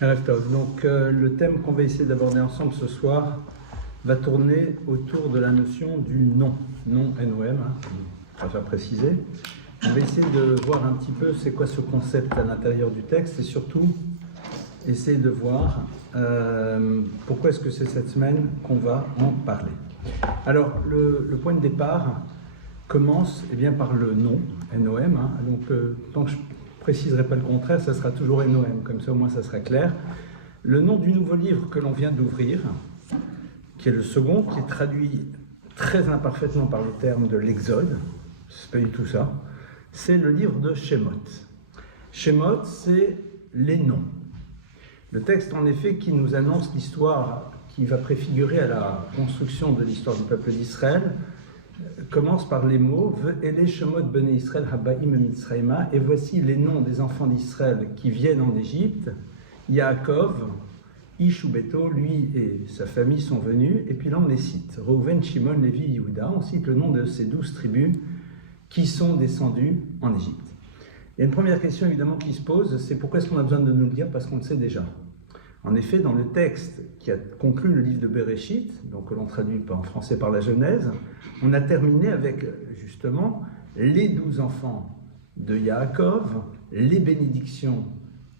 Donc le thème qu'on va essayer d'aborder ensemble ce soir va tourner autour de la notion du nom, nom N-O-M, je préfère préciser. On va essayer de voir un petit peu c'est quoi ce concept à l'intérieur du texte et surtout essayer de voir pourquoi est-ce que c'est cette semaine qu'on va en parler. Alors le point de départ commence par le nom, N-O-M, donc tant que je ne préciserai pas le contraire, ça sera toujours N-O-M, comme ça au moins ça sera clair. Le nom du nouveau livre que l'on vient d'ouvrir, qui est le second, qui est traduit très imparfaitement par le terme de l'Exode, c'est pas du tout ça, c'est le livre de Shemot. Shemot, c'est les noms. Le texte, en effet, qui nous annonce l'histoire qui va préfigurer à la construction de l'histoire du peuple d'Israël, commence par les mots « Ve'ele Shemot bnei Israël habaim mitzrayma » et voici les noms des enfants d'Israël qui viennent en Égypte. Yaakov, Ish ubeto, lui et sa famille sont venus, et puis là on les cite. Reuven, Shimon, Lévi, Yehuda, on cite le nom de ces 12 tribus qui sont descendues en Égypte. Il y a une première question évidemment qui se pose, c'est pourquoi est-ce qu'on a besoin de nous le dire? Parce qu'on le sait déjà. En effet, dans le texte qui a conclu le livre de Bereshit, donc que l'on traduit en français par la Genèse, on a terminé avec justement les 12 enfants de Yaakov, les bénédictions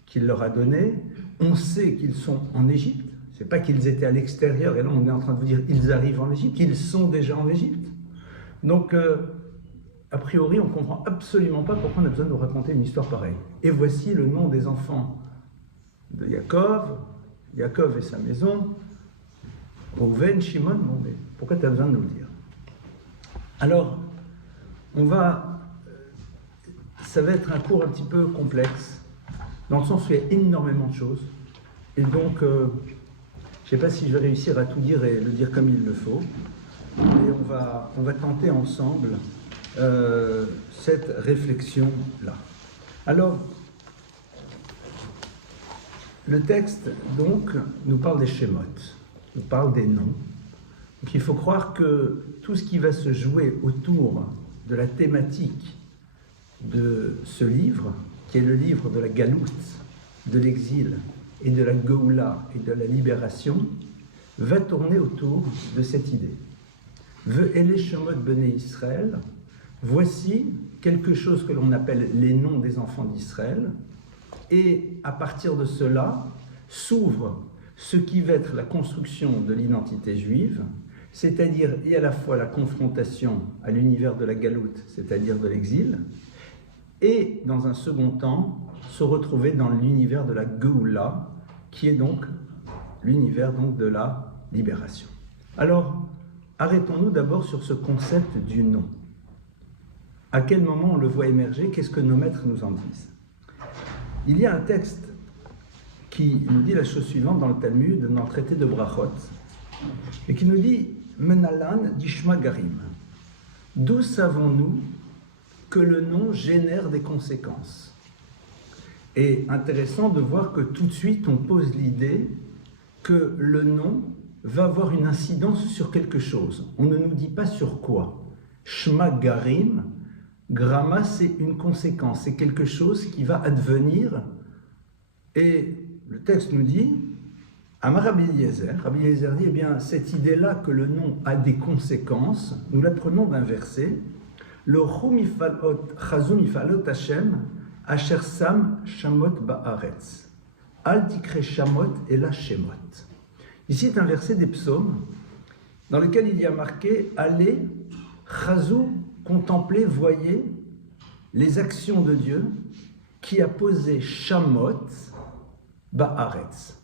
qu'il leur a données. On sait qu'ils sont en Égypte, c'est pas qu'ils étaient à l'extérieur, et là on est en train de vous dire ils arrivent en Égypte, ils sont déjà en Égypte. Donc, a priori, on ne comprend absolument pas pourquoi on a besoin de nous raconter une histoire pareille. Et voici le nom des enfants de Yaakov, Yaakov et sa maison, Reuven, Shimon, bon, mais pourquoi tu as besoin de nous le dire? Alors, ça va être un cours un petit peu complexe, dans le sens où il y a énormément de choses, et donc, je ne sais pas si je vais réussir à tout dire et le dire comme il le faut, mais on va tenter ensemble cette réflexion-là. Alors, le texte, donc, nous parle des Shemot, nous parle des noms. Donc, il faut croire que tout ce qui va se jouer autour de la thématique de ce livre, qui est le livre de la galoute, de l'exil et de la Geoula et de la libération, va tourner autour de cette idée. Ve'ele Shemot bnei Israël, voici quelque chose que l'on appelle les noms des enfants d'Israël, et à partir de cela s'ouvre ce qui va être la construction de l'identité juive, c'est-à-dire et à la fois la confrontation à l'univers de la galoute, c'est-à-dire de l'exil, et dans un second temps, se retrouver dans l'univers de la Geoula, qui est donc l'univers de la libération. Alors, arrêtons-nous d'abord sur ce concept du nom. À quel moment on le voit émerger? Qu'est-ce que nos maîtres nous en disent? Il y a un texte qui nous dit la chose suivante dans le Talmud, dans le traité de Brachot, et qui nous dit « Menalan dishma garim ». D'où savons-nous que le nom génère des conséquences? Et intéressant de voir que tout de suite on pose l'idée que le nom va avoir une incidence sur quelque chose. On ne nous dit pas sur quoi. Shma garim, Grama, c'est une conséquence, c'est quelque chose qui va advenir. Et le texte nous dit, Amar Rabbi Eliezer dit, eh bien, cette idée-là que le nom a des conséquences, nous la prenons d'un verset, le Chazum Mifalot Hashem, Asher Sam Shamot Ba'aretz, Al Tikre Shamot et la Shemot. Ici est un verset des psaumes, dans lequel il y a marqué, allez, Chazou, contemplez, voyez les actions de Dieu qui a posé Shamot Ba'aretz.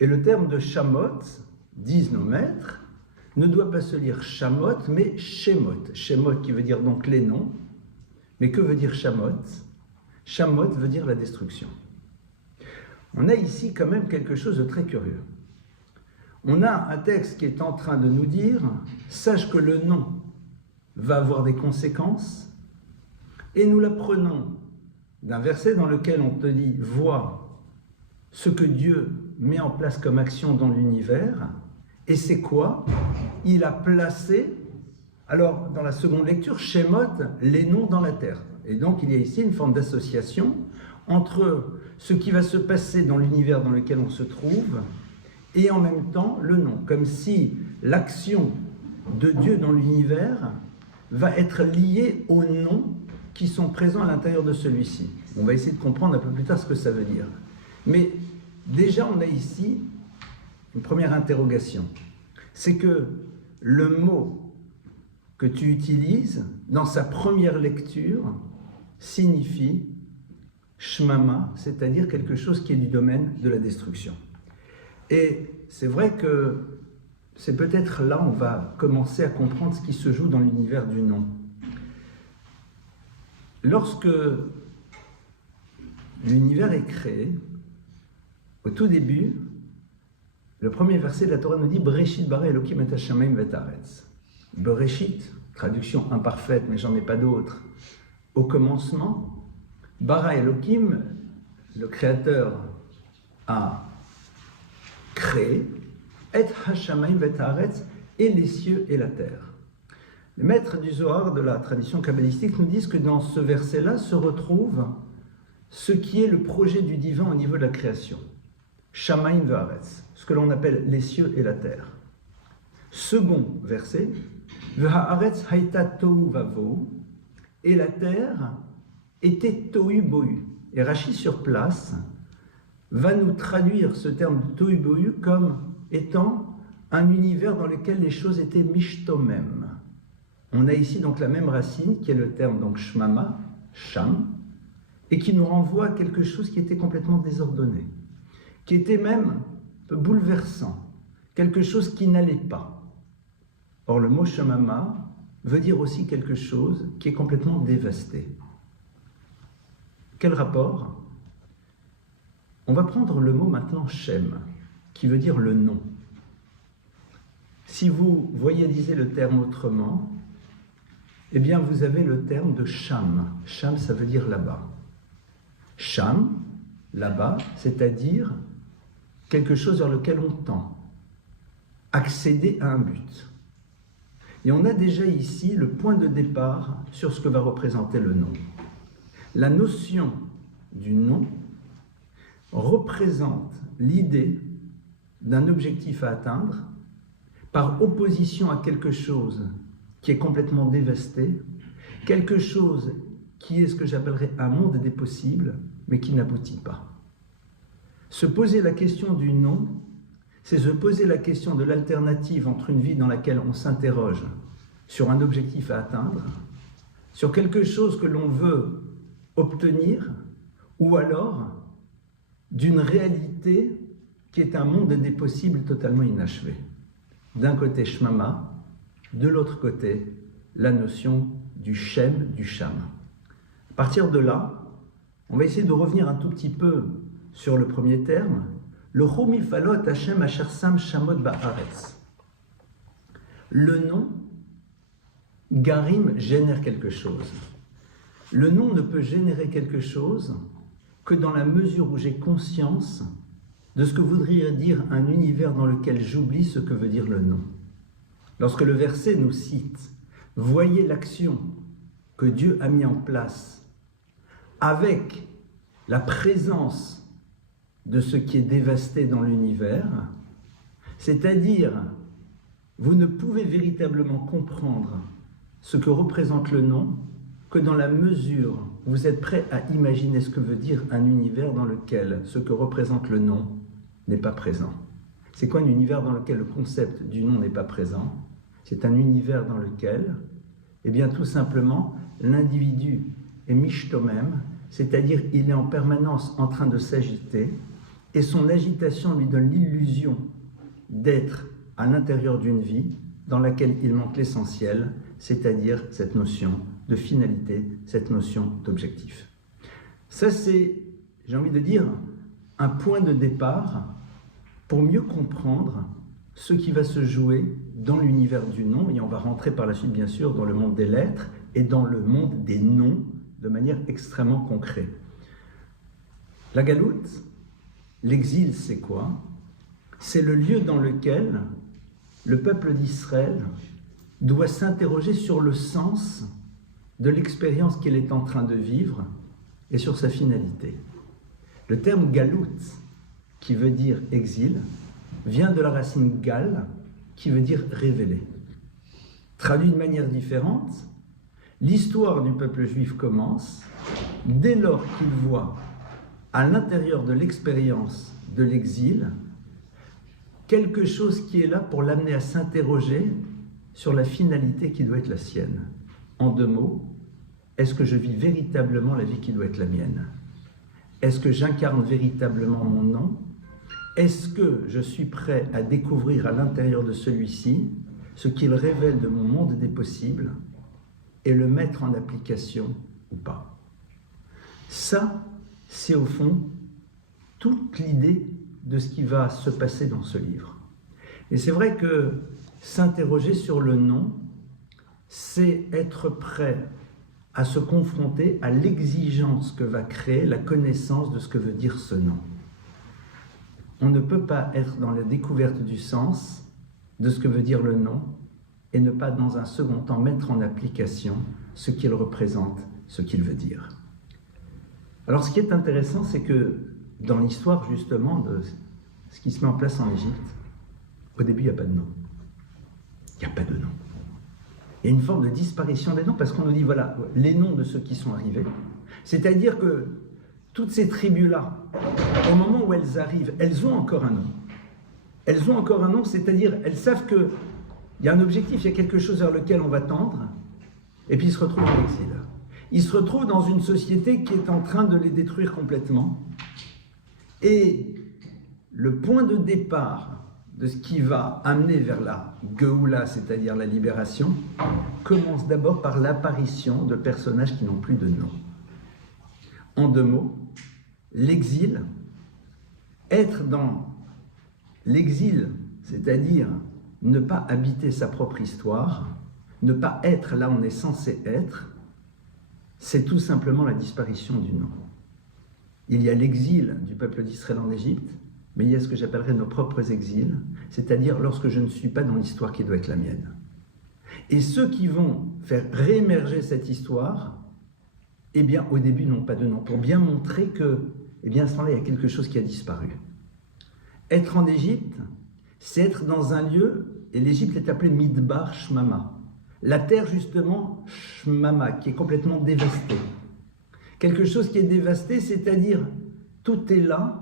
Et le terme de Shamot, disent nos maîtres, ne doit pas se lire Shamot, mais Shemot. Shemot qui veut dire donc les noms. Mais que veut dire Shamot? Shamot veut dire la destruction. On a ici quand même quelque chose de très curieux. On a un texte qui est en train de nous dire, sache que le nom va avoir des conséquences, et nous l'apprenons d'un verset dans lequel on te dit « vois ce que Dieu met en place comme action dans l'univers », et c'est quoi? Il a placé, alors dans la seconde lecture, Shemot, les noms dans la terre. Et donc il y a ici une forme d'association entre ce qui va se passer dans l'univers dans lequel on se trouve et en même temps le nom, comme si l'action de Dieu dans l'univers va être liée aux noms qui sont présents à l'intérieur de celui-ci. On va essayer de comprendre un peu plus tard ce que ça veut dire. Mais déjà, on a ici une première interrogation. C'est que le mot que tu utilises dans sa première lecture signifie shmama, c'est-à-dire quelque chose qui est du domaine de la destruction. Et c'est vrai que c'est peut-être là on va commencer à comprendre ce qui se joue dans l'univers du nom. Lorsque l'univers est créé, au tout début, le premier verset de la Torah nous dit « Bereshit bara Elokim et hashamayim vet haaretz ». Bereshit, traduction imparfaite, mais j'en ai pas d'autre. Au commencement, bara Elokim, le Créateur a créé, et hashamayim vet haaretz, et les cieux et la terre. Les maîtres du Zohar de la tradition kabbalistique nous disent que dans ce verset-là se retrouve ce qui est le projet du divin au niveau de la création. Shamayim ve'aretz, ce que l'on appelle les cieux et la terre. Second verset, ve'haaretz haïta tohu vavo, et la terre était tohu bohu. Et Rashi sur place va nous traduire ce terme de tohu bohu comme étant un univers dans lequel les choses étaient mishtomem. On a ici donc la même racine qui est le terme donc shmama, sham, et qui nous renvoie à quelque chose qui était complètement désordonné, qui était même un peu bouleversant, quelque chose qui n'allait pas. Or le mot shmama veut dire aussi quelque chose qui est complètement dévasté. Quel rapport? On va prendre le mot maintenant Shem, qui veut dire le nom. Si vous voyalisez le terme autrement, eh bien vous avez le terme de Sham. Sham, ça veut dire là-bas. Sham, là-bas, c'est-à-dire quelque chose vers lequel on tend, accéder à un but. Et on a déjà ici le point de départ sur ce que va représenter le nom. La notion du nom représente l'idée d'un objectif à atteindre par opposition à quelque chose qui est complètement dévasté, quelque chose qui est ce que j'appellerais un monde des possibles, mais qui n'aboutit pas. Se poser la question du non, c'est se poser la question de l'alternative entre une vie dans laquelle on s'interroge sur un objectif à atteindre, sur quelque chose que l'on veut obtenir, ou alors d'une réalité qui est un monde des possibles totalement inachevé. D'un côté Shmama, de l'autre côté la notion du Shem, du Sham. À partir de là, on va essayer de revenir un tout petit peu sur le premier terme, le Chomi Falot Hashem Asher Sam Shamot Ba'aretz. Le nom, Garim, génère quelque chose. Le nom ne peut générer quelque chose que dans la mesure où j'ai conscience de ce que voudrait dire un univers dans lequel j'oublie ce que veut dire le nom. Lorsque le verset nous cite « Voyez l'action que Dieu a mis en place avec la présence de ce qui est dévasté dans l'univers », c'est-à-dire, vous ne pouvez véritablement comprendre ce que représente le nom que dans la mesure où vous êtes prêt à imaginer ce que veut dire un univers dans lequel ce que représente le nom n'est pas présent. C'est quoi un univers dans lequel le concept du nom n'est pas présent? C'est un univers dans lequel, eh bien, tout simplement, l'individu est mishtomem, c'est-à-dire il est en permanence en train de s'agiter, et son agitation lui donne l'illusion d'être à l'intérieur d'une vie dans laquelle il manque l'essentiel, c'est-à-dire cette notion de finalité, cette notion d'objectif. Ça, c'est, j'ai envie de dire, un point de départ pour mieux comprendre ce qui va se jouer dans l'univers du nom, et on va rentrer par la suite, bien sûr, dans le monde des lettres et dans le monde des noms de manière extrêmement concrète. La galoute, l'exil, c'est quoi? C'est le lieu dans lequel le peuple d'Israël doit s'interroger sur le sens de l'expérience qu'il est en train de vivre et sur sa finalité. Le terme galout, qui veut dire exil, vient de la racine gal, qui veut dire révéler. Traduit de manière différente, l'histoire du peuple juif commence dès lors qu'il voit à l'intérieur de l'expérience de l'exil quelque chose qui est là pour l'amener à s'interroger sur la finalité qui doit être la sienne. En deux mots, est-ce que je vis véritablement la vie qui doit être la mienne? Est-ce que j'incarne véritablement mon nom? Est-ce que je suis prêt à découvrir à l'intérieur de celui-ci ce qu'il révèle de mon monde des possibles et le mettre en application ou pas? Ça, c'est au fond toute l'idée de ce qui va se passer dans ce livre. Et c'est vrai que s'interroger sur le nom, c'est être prêt à se confronter à l'exigence que va créer la connaissance de ce que veut dire ce nom. On ne peut pas être dans la découverte du sens de ce que veut dire le nom et ne pas dans un second temps mettre en application ce qu'il représente, ce qu'il veut dire. Alors ce qui est intéressant, c'est que dans l'histoire justement de ce qui se met en place en Égypte, au début il n'y a pas de nom. Il n'y a pas de nom. Il y a une forme de disparition des noms parce qu'on nous dit voilà les noms de ceux qui sont arrivés. C'est-à-dire que toutes ces tribus-là, au moment où elles arrivent, elles ont encore un nom. Elles ont encore un nom, c'est-à-dire elles savent qu'il y a un objectif, il y a quelque chose vers lequel on va tendre, et puis ils se retrouvent en exil. Ils se retrouvent dans une société qui est en train de les détruire complètement. Et le point de départ de ce qui va amener vers la Geoula, c'est-à-dire la libération, commence d'abord par l'apparition de personnages qui n'ont plus de nom. En deux mots, l'exil, être dans l'exil, c'est-à-dire ne pas habiter sa propre histoire, ne pas être là où on est censé être, c'est tout simplement la disparition du nom. Il y a l'exil du peuple d'Israël en Égypte, mais il y a ce que j'appellerais nos propres exils, c'est-à-dire lorsque je ne suis pas dans l'histoire qui doit être la mienne. Et ceux qui vont faire réémerger cette histoire, eh bien, au début, n'ont pas de nom, pour bien montrer que, eh bien, à ce moment-là, il y a quelque chose qui a disparu. Être en Égypte, c'est être dans un lieu, et l'Égypte est appelée Midbar Shmama, la terre, justement, Shmama, qui est complètement dévastée. Quelque chose qui est dévasté, c'est-à-dire, tout est là,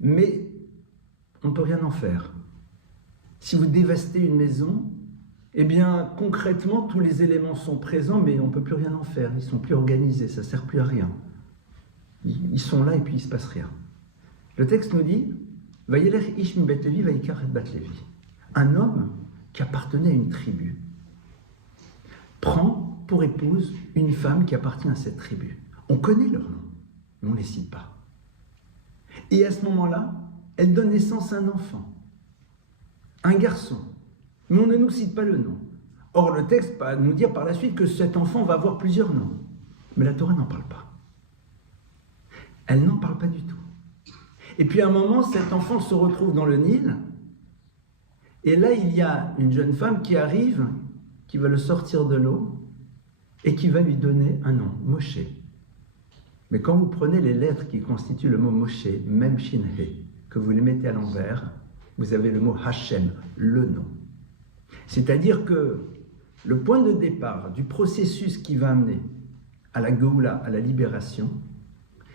mais on ne peut rien en faire. Si vous dévastez une maison, eh bien, concrètement, tous les éléments sont présents, mais on ne peut plus rien en faire. Ils ne sont plus organisés, ça ne sert plus à rien. Ils sont là et puis il ne se passe rien. Le texte nous dit « Vayelech ish mi bet Levi vayikar et bat Levi ». Un homme qui appartenait à une tribu prend pour épouse une femme qui appartient à cette tribu. On connaît leur nom, mais on ne les cite pas. Et à ce moment-là, elle donne naissance à un enfant, un garçon, mais on ne nous cite pas le nom. Or, le texte va nous dire par la suite que cet enfant va avoir plusieurs noms, mais la Torah n'en parle pas. Elle n'en parle pas du tout. Et puis à un moment, cet enfant se retrouve dans le Nil, et là, il y a une jeune femme qui arrive, qui va le sortir de l'eau, et qui va lui donner un nom, Moshe. Mais quand vous prenez les lettres qui constituent le mot Moshe, même Shinhe, que vous les mettez à l'envers, vous avez le mot Hashem, le nom. C'est-à-dire que le point de départ du processus qui va amener à la Geoula, à la libération,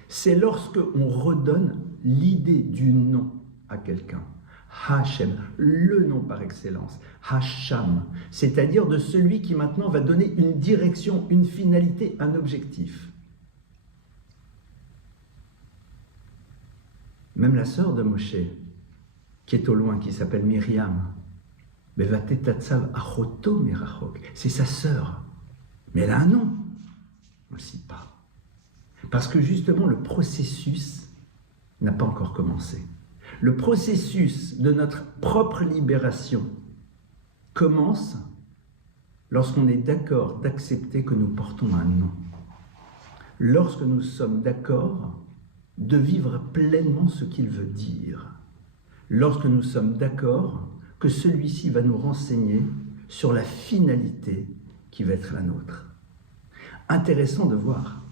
c'est lorsque on redonne l'idée du nom à quelqu'un. Hashem, le nom par excellence. Hasham, c'est-à-dire de celui qui maintenant va donner une direction, une finalité, un objectif. Même la sœur de Moshe, qui est au loin, qui s'appelle Myriam, c'est sa sœur, mais elle a un nom, on ne le cite pas. Parce que justement, le processus n'a pas encore commencé. Le processus de notre propre libération commence lorsqu'on est d'accord d'accepter que nous portons un nom. Lorsque nous sommes d'accord de vivre pleinement ce qu'il veut dire. Lorsque nous sommes d'accord que celui-ci va nous renseigner sur la finalité qui va être la nôtre. Intéressant de voir.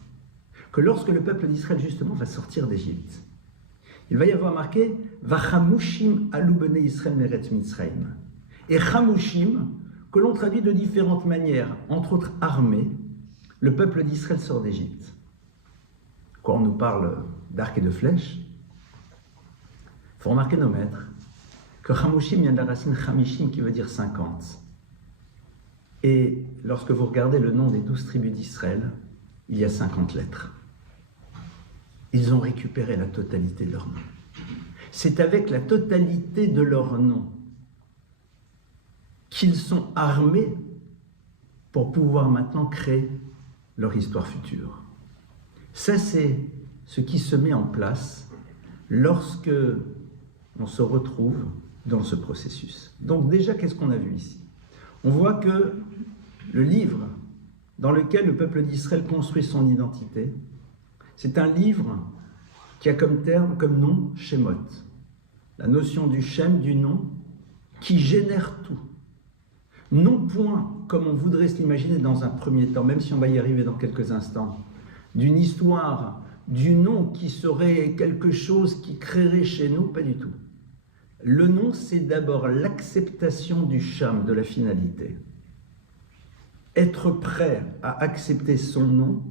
que lorsque le peuple d'Israël justement va sortir d'Égypte, il va y avoir marqué « Vachamushim alu bnei Israël meret Mitzrayim ». Et Chamushim, que l'on traduit de différentes manières, entre autres armée, le peuple d'Israël sort d'Égypte. Quand on nous parle d'arc et de flèches, il faut remarquer nos maîtres que Chamushim vient de la racine Chamishim qui veut dire 50. Et lorsque vous regardez le nom des 12 tribus d'Israël, il y a 50 lettres. Ils ont récupéré la totalité de leur nom. C'est avec la totalité de leur nom qu'ils sont armés pour pouvoir maintenant créer leur histoire future. Ça, c'est ce qui se met en place lorsque on se retrouve dans ce processus. Donc déjà, qu'est-ce qu'on a vu ici? On voit que le livre dans lequel le peuple d'Israël construit son identité, c'est un livre qui a comme terme, comme nom, Shemot. La notion du Shem, du nom, qui génère tout. Non point, comme on voudrait se l'imaginer dans un premier temps, même si on va y arriver dans quelques instants, d'une histoire, du nom qui serait quelque chose qui créerait chez nous, pas du tout. Le nom, c'est d'abord l'acceptation du Sham, de la finalité. Être prêt à accepter son nom,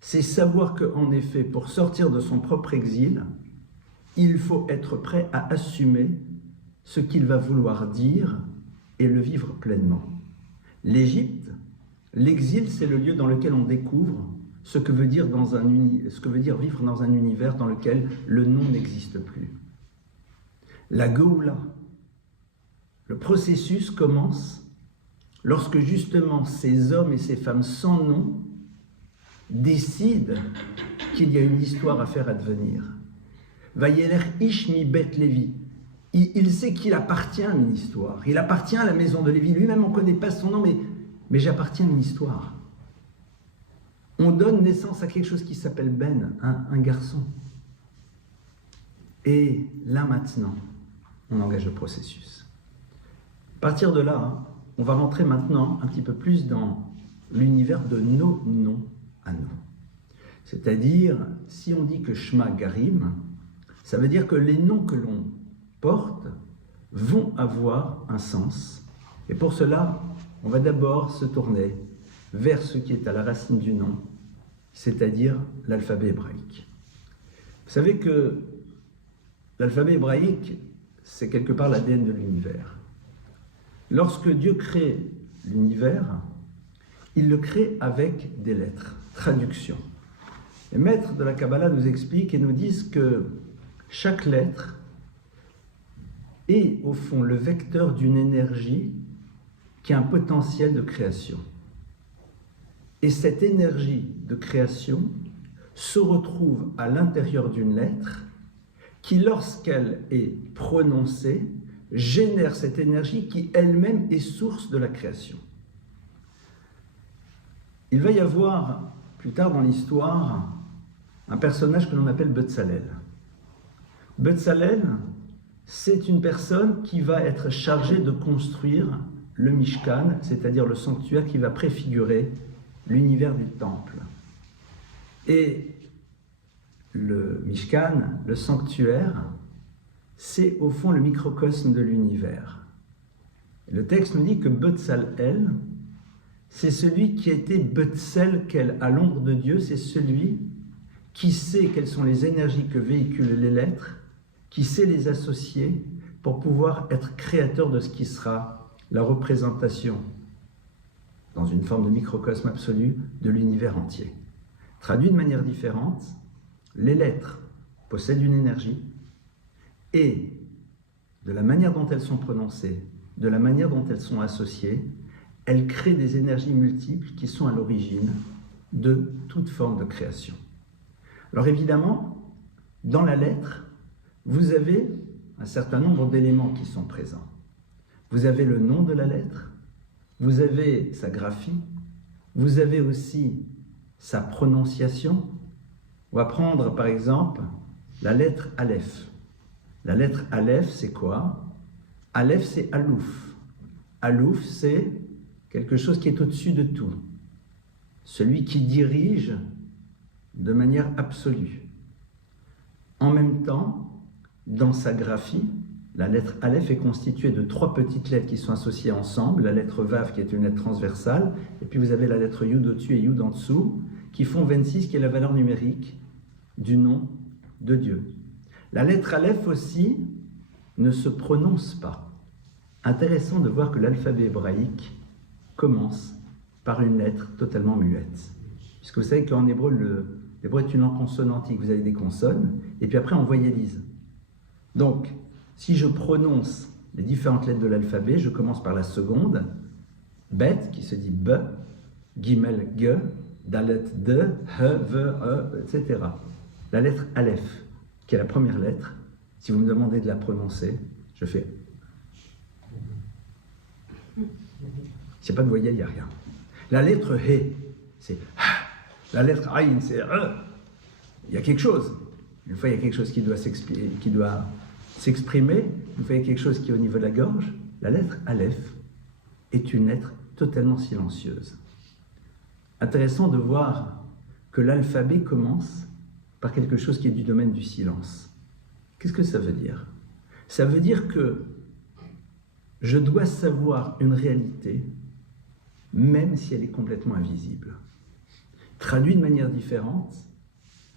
c'est savoir qu'en effet, pour sortir de son propre exil, il faut être prêt à assumer ce qu'il va vouloir dire et le vivre pleinement. L'Égypte, l'exil, c'est le lieu dans lequel on découvre ce que veut dire vivre dans un univers dans lequel le nom n'existe plus. La Géoula, le processus commence lorsque justement ces hommes et ces femmes sans nom décident qu'il y a une histoire à faire advenir. Vayeler Ishmi Bet Lévi. Il sait qu'il appartient à une histoire. Il appartient à la maison de Lévi. Lui-même, on ne connaît pas son nom, mais j'appartiens à une histoire. On donne naissance à quelque chose qui s'appelle Ben, un garçon. Et là maintenant, on engage le processus. À partir de là, on va rentrer maintenant un petit peu plus dans l'univers de nos noms à nous. C'est-à-dire, si on dit que Shema Garim, ça veut dire que les noms que l'on porte vont avoir un sens. Et pour cela, on va d'abord se tourner vers ce qui est à la racine du nom, c'est-à-dire l'alphabet hébraïque. Vous savez que l'alphabet hébraïque, c'est quelque part l'ADN de l'univers. Lorsque Dieu crée l'univers, il le crée avec des lettres, traduction. Les maîtres de la Kabbalah nous expliquent et nous disent que chaque lettre est au fond le vecteur d'une énergie qui a un potentiel de création. Et cette énergie de création se retrouve à l'intérieur d'une lettre qui, lorsqu'elle est prononcée, génère cette énergie qui elle-même est source de la création. Il va y avoir, plus tard dans l'histoire, un personnage que l'on appelle Betzalel. Betzalel, c'est une personne qui va être chargée de construire le Mishkan, c'est-à-dire le sanctuaire qui va préfigurer l'univers du temple. Et le Mishkan, le sanctuaire, c'est au fond le microcosme de l'univers. Le texte nous dit que Betzalel, c'est celui qui a été Betzel, à l'ombre de Dieu, c'est celui qui sait quelles sont les énergies que véhiculent les lettres, qui sait les associer pour pouvoir être créateur de ce qui sera la représentation, dans une forme de microcosme absolu, de l'univers entier. Traduit de manière différente, les lettres possèdent une énergie et, de la manière dont elles sont prononcées, de la manière dont elles sont associées, elles créent des énergies multiples qui sont à l'origine de toute forme de création. Alors évidemment, dans la lettre, vous avez un certain nombre d'éléments qui sont présents. Vous avez le nom de la lettre, vous avez sa graphie, vous avez aussi sa prononciation. On va prendre par exemple la lettre Aleph. La lettre Aleph, c'est quoi? Aleph, c'est Alouf. Alouf, c'est quelque chose qui est au-dessus de tout. Celui qui dirige de manière absolue. En même temps, dans sa graphie, la lettre Aleph est constituée de 3 petites lettres qui sont associées ensemble, la lettre Vav qui est une lettre transversale, et puis vous avez la lettre Yud au-dessus et Yud en dessous, qui font 26, qui est la valeur numérique du nom de Dieu. La lettre Aleph aussi ne se prononce pas. Intéressant de voir que l'alphabet hébraïque commence par une lettre totalement muette. Puisque vous savez qu'en hébreu, l'hébreu est une langue consonantique, vous avez des consonnes, et puis après on voyellise. Donc, si je prononce les différentes lettres de l'alphabet, je commence par la seconde, Bet, qui se dit B, Gimel, G, Dalet, D, He, V, E, etc. La lettre Aleph, qui est la première lettre, si vous me demandez de la prononcer, je fais. S'il n'y a pas de voyelle, il n'y a rien. La lettre He, c'est Ha. La lettre Aïn, c'est E. Il y a quelque chose. Une fois, il y a quelque chose qui doit s'exprimer. Une fois, il y a quelque chose qui est au niveau de la gorge. La lettre Aleph est une lettre totalement silencieuse. Intéressant de voir que l'alphabet commence par quelque chose qui est du domaine du silence. Qu'est-ce que ça veut dire? Ça veut dire que je dois savoir une réalité, même si elle est complètement invisible. Traduit de manière différente,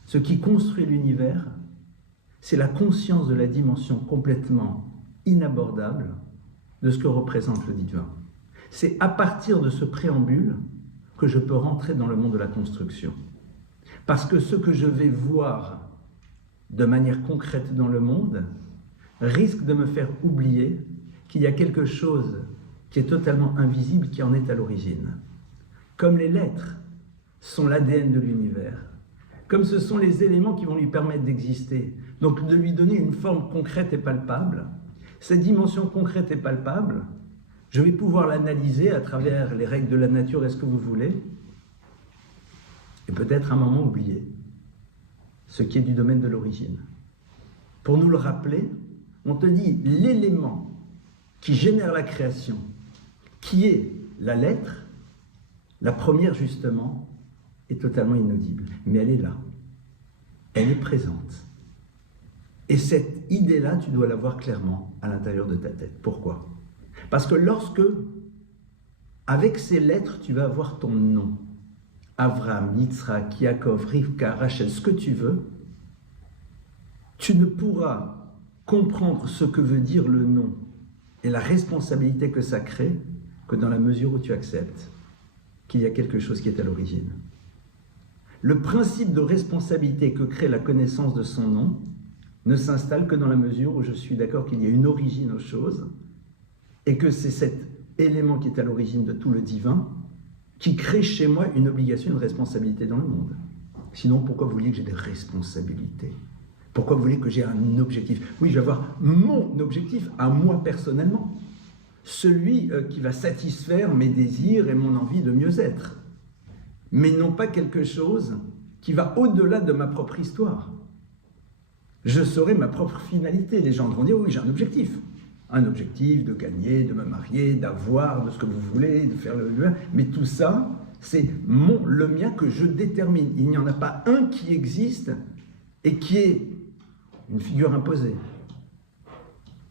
ce qui construit l'univers, c'est la conscience de la dimension complètement inabordable de ce que représente le divin. C'est à partir de ce préambule que je peux rentrer dans le monde de la construction. Parce que ce que je vais voir de manière concrète dans le monde risque de me faire oublier qu'il y a quelque chose qui est totalement invisible qui en est à l'origine. Comme les lettres sont l'ADN de l'univers, comme ce sont les éléments qui vont lui permettre d'exister, donc de lui donner une forme concrète et palpable, cette dimension concrète et palpable, je vais pouvoir l'analyser à travers les règles de la nature et ce que vous voulez, et peut-être à un moment oublier ce qui est du domaine de l'origine. Pour nous le rappeler, on te dit l'élément qui génère la création, qui est la lettre, la première justement, est totalement inaudible. Mais elle est là. Elle est présente. Et cette idée-là, tu dois la voir clairement à l'intérieur de ta tête. Pourquoi? Parce que lorsque, avec ces lettres, tu vas avoir ton nom, Avraham, Yitzhak, Yaakov, Rivka, Rachel, ce que tu veux, tu ne pourras comprendre ce que veut dire le nom et la responsabilité que ça crée que dans la mesure où tu acceptes qu'il y a quelque chose qui est à l'origine. Le principe de responsabilité que crée la connaissance de son nom ne s'installe que dans la mesure où je suis d'accord qu'il y a une origine aux choses et que c'est cet élément qui est à l'origine de tout le divin qui crée chez moi une obligation, une responsabilité dans le monde. Sinon, pourquoi vous voulez que j'ai des responsabilités? Pourquoi vous voulez que j'ai un objectif? Oui, je vais avoir mon objectif à moi personnellement, celui qui va satisfaire mes désirs et mon envie de mieux être, mais non pas quelque chose qui va au-delà de ma propre histoire. Je saurai ma propre finalité. Les gens vont dire, oui, j'ai un objectif de gagner, de me marier, d'avoir, de ce que vous voulez, de faire le... Mais tout ça, c'est le mien que je détermine. Il n'y en a pas un qui existe et qui est une figure imposée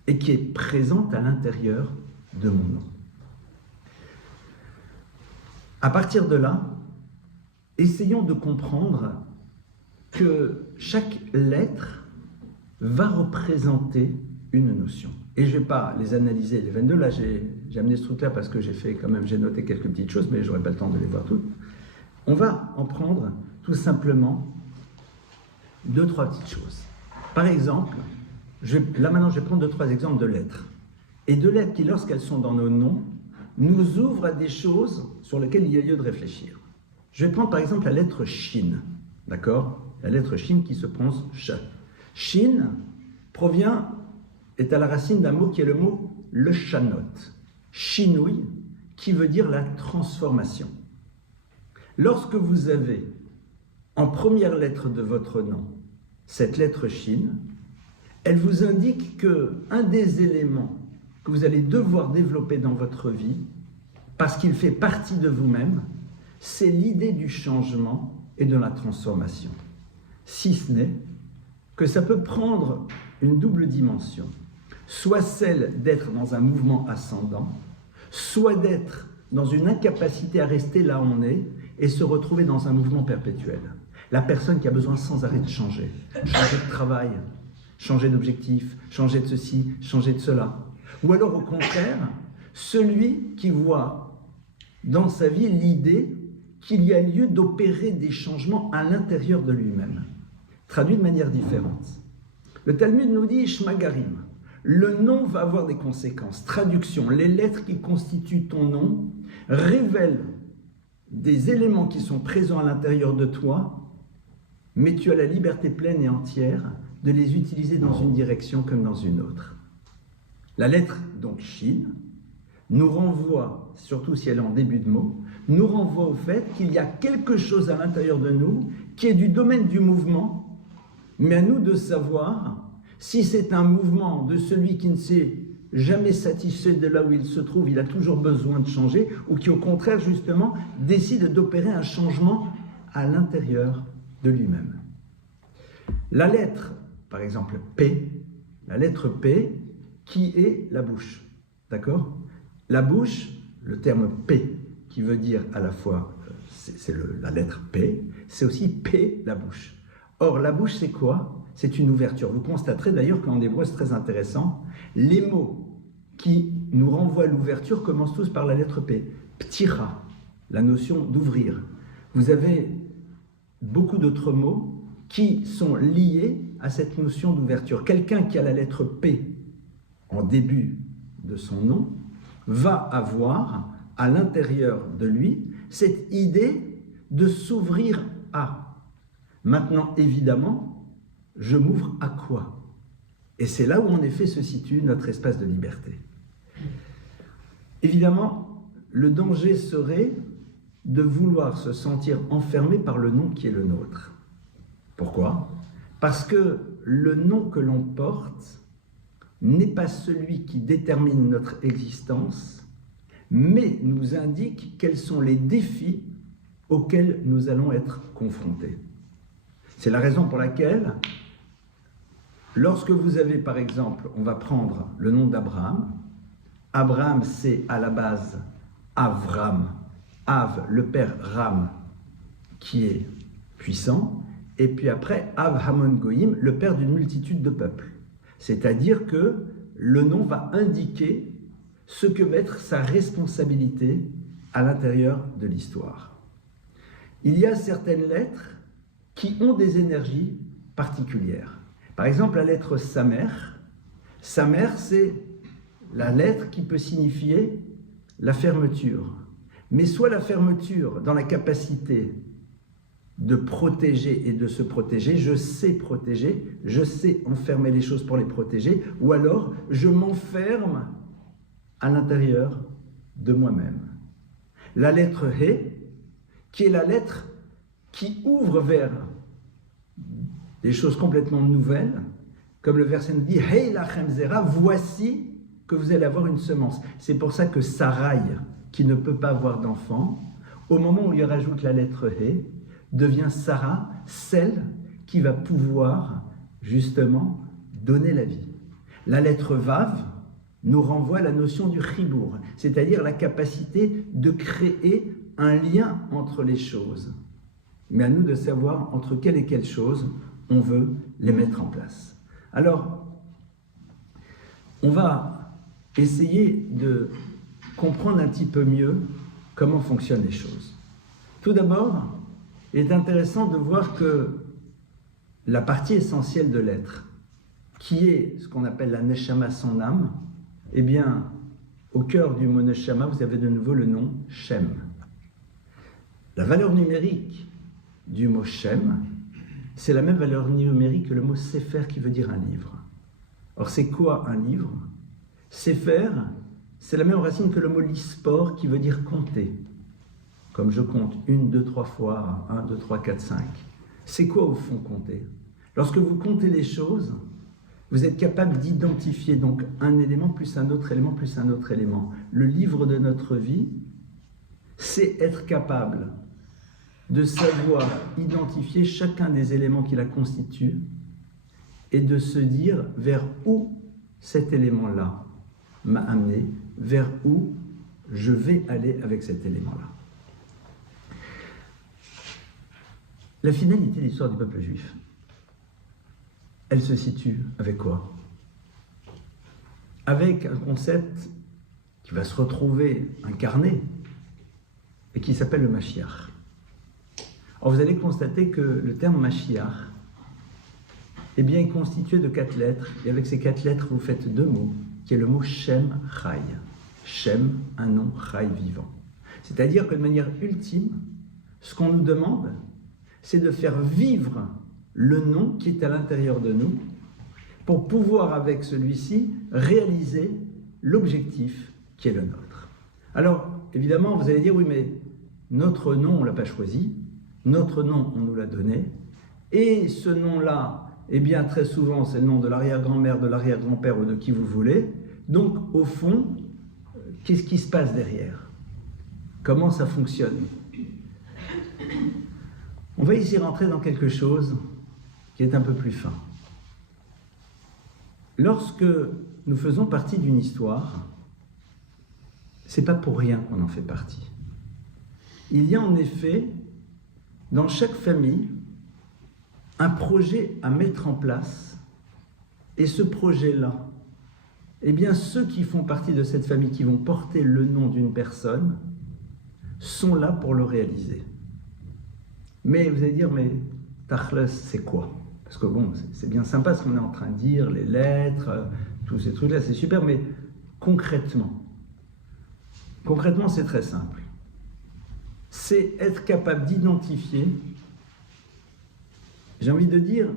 et qui est présente à l'intérieur de mon nom. À partir de là, essayons de comprendre que chaque lettre va représenter une notion. Et je ne vais pas les analyser, les 22, là j'ai amené ce truc-là parce que j'ai noté quelques petites choses, mais je n'aurai pas le temps de les voir toutes. On va en prendre tout simplement 2-3 petites choses. Par exemple, maintenant je vais prendre 2-3 exemples de lettres. Et de lettres qui, lorsqu'elles sont dans nos noms, nous ouvrent à des choses sur lesquelles il y a lieu de réfléchir. Je vais prendre par exemple la lettre Shin, d'accord? La lettre Shin qui se prononce Sh. Shin est à la racine d'un mot qui est le mot le shanot, shinouï, qui veut dire la transformation. Lorsque vous avez en première lettre de votre nom cette lettre Shin, elle vous indique qu'un des éléments que vous allez devoir développer dans votre vie, parce qu'il fait partie de vous-même, c'est l'idée du changement et de la transformation. Si ce n'est que ça peut prendre une double dimension, soit celle d'être dans un mouvement ascendant, soit d'être dans une incapacité à rester là où on est et se retrouver dans un mouvement perpétuel. La personne qui a besoin sans arrêt de changer de travail, changer d'objectif, changer de ceci, changer de cela. Ou alors au contraire, celui qui voit dans sa vie l'idée qu'il y a lieu d'opérer des changements à l'intérieur de lui-même. Traduit de manière différente. Le Talmud nous dit Shmagarim. Le nom va avoir des conséquences. Traduction, les lettres qui constituent ton nom révèlent des éléments qui sont présents à l'intérieur de toi, mais tu as la liberté pleine et entière de les utiliser dans une direction comme dans une autre. La lettre, donc Shin, nous renvoie, surtout si elle est en début de mot, nous renvoie au fait qu'il y a quelque chose à l'intérieur de nous qui est du domaine du mouvement, mais à nous de savoir si c'est un mouvement de celui qui ne s'est jamais satisfait de là où il se trouve, il a toujours besoin de changer, ou qui au contraire justement décide d'opérer un changement à l'intérieur de lui-même. La lettre, par exemple P, la lettre P, qui est la bouche, d'accord? La bouche, le terme P, qui veut dire à la fois, c'est la lettre P, c'est aussi P, la bouche. Or, la bouche, c'est quoi? C'est une ouverture. Vous constaterez d'ailleurs qu'en hébreu, c'est très intéressant, les mots qui nous renvoient à l'ouverture commencent tous par la lettre P. Ptira, la notion d'ouvrir. Vous avez beaucoup d'autres mots qui sont liés à cette notion d'ouverture. Quelqu'un qui a la lettre P en début de son nom va avoir à l'intérieur de lui cette idée de s'ouvrir à. Maintenant, évidemment, je m'ouvre à quoi? Et c'est là où en effet se situe notre espace de liberté. Évidemment, le danger serait de vouloir se sentir enfermé par le nom qui est le nôtre. Pourquoi? Parce que le nom que l'on porte n'est pas celui qui détermine notre existence, mais nous indique quels sont les défis auxquels nous allons être confrontés. C'est la raison pour laquelle, lorsque vous avez par exemple, on va prendre le nom d'Abraham, Abraham c'est à la base Avram, Av, le père Ram, qui est puissant, et puis après Av Hamon Goïm, le père d'une multitude de peuples. C'est-à-dire que le nom va indiquer ce que va être sa responsabilité à l'intérieur de l'histoire. Il y a certaines lettres qui ont des énergies particulières. Par exemple, la lettre Samer. Samer, c'est la lettre qui peut signifier la fermeture. Mais soit la fermeture dans la capacité de protéger et de se protéger, je sais protéger, je sais enfermer les choses pour les protéger, ou alors je m'enferme à l'intérieur de moi-même. La lettre He, qui est la lettre qui ouvre vers des choses complètement nouvelles, comme le verset nous dit, Hey lachem zera, voici que vous allez avoir une semence. C'est pour ça que Sarai, qui ne peut pas avoir d'enfant, au moment où il rajoute la lettre He, devient Sarah, celle qui va pouvoir justement donner la vie. La lettre Vav nous renvoie à la notion du chibour, c'est-à-dire la capacité de créer un lien entre les choses. Mais à nous de savoir entre quelle et quelle chose on veut les mettre en place. Alors, on va essayer de comprendre un petit peu mieux comment fonctionnent les choses. Tout d'abord, il est intéressant de voir que la partie essentielle de l'être, qui est ce qu'on appelle la neshama, son âme, eh bien, au cœur du mot neshama, vous avez de nouveau le nom Shem. La valeur numérique du mot Shem, c'est la même valeur numérique que le mot Sefer qui veut dire un livre. Or, c'est quoi un livre? Sefer, c'est la même racine que le mot lispor qui veut dire compter. Comme je compte 1, 2, 3 fois 1, 2, 3, 4, 5. C'est quoi au fond compter? Lorsque vous comptez les choses, vous êtes capable d'identifier donc un élément plus un autre élément plus un autre élément. Le livre de notre vie, c'est être capable de savoir identifier chacun des éléments qui la constituent et de se dire vers où cet élément-là m'a amené, vers où je vais aller avec cet élément-là. La finalité de l'histoire du peuple juif, elle se situe avec quoi? Avec un concept qui va se retrouver incarné et qui s'appelle le Mashiach. Alors vous allez constater que le terme Mashiach, eh bien, est constitué de 4 lettres, et avec ces 4 lettres, vous faites 2 mots, qui est le mot Shem Chai. Shem, un nom, Chai, vivant. C'est-à-dire que de manière ultime, ce qu'on nous demande, c'est de faire vivre le nom qui est à l'intérieur de nous, pour pouvoir, avec celui-ci, réaliser l'objectif qui est le nôtre. Alors, évidemment, vous allez dire, oui, mais notre nom, on ne l'a pas choisi, notre nom, on nous l'a donné, et ce nom-là, eh bien, très souvent, c'est le nom de l'arrière-grand-mère, de l'arrière-grand-père ou de qui vous voulez. Donc, au fond, qu'est-ce qui se passe derrière? Comment ça fonctionne? On va ici rentrer dans quelque chose qui est un peu plus fin. Lorsque nous faisons partie d'une histoire, c'est pas pour rien qu'on en fait partie. Il y a en effet, dans chaque famille, un projet à mettre en place, et ce projet-là, eh bien, ceux qui font partie de cette famille, qui vont porter le nom d'une personne, sont là pour le réaliser. Mais vous allez dire, mais Tachles, c'est quoi? Parce que bon, c'est bien sympa ce qu'on est en train de dire, les lettres, tous ces trucs-là, c'est super, mais concrètement, c'est très simple. C'est être capable d'identifier, j'ai envie de dire,